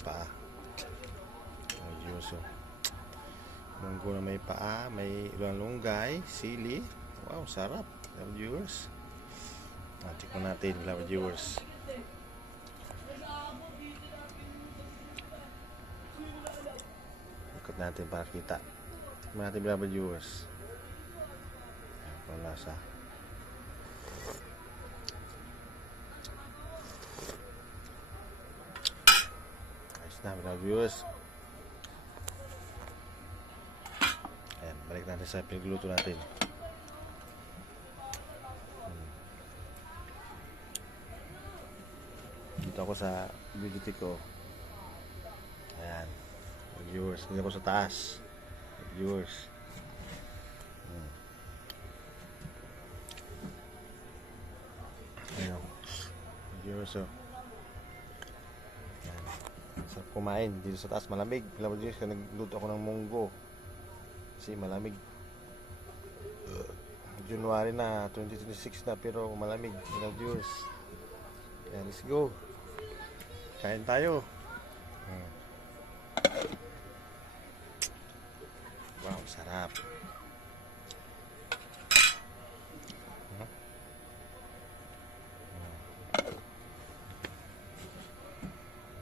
paa. Oh, Diyos, oh. Munggo na may paa, may lunggay, sili. Wow, sarap. Mga viewers. Check natin, mga viewers. Ikot natin para kita. Tikman natin, mga viewers. Ang lasa. Ayos na, mga viewers. Ayan, balik natin sa pinagluto natin. Dito ako sa beauty ko. Ayan, mga viewers. Dito ako sa taas. Mga viewers. Ayan, mga viewers, oh. Sarap kumain dito sa taas, malamig. Alam mo dito, nagluto ako ng munggo kasi malamig. January na 2026 na pero malamig. Alam viewers, yeah, let's go, kain tayo. Wow, sarap.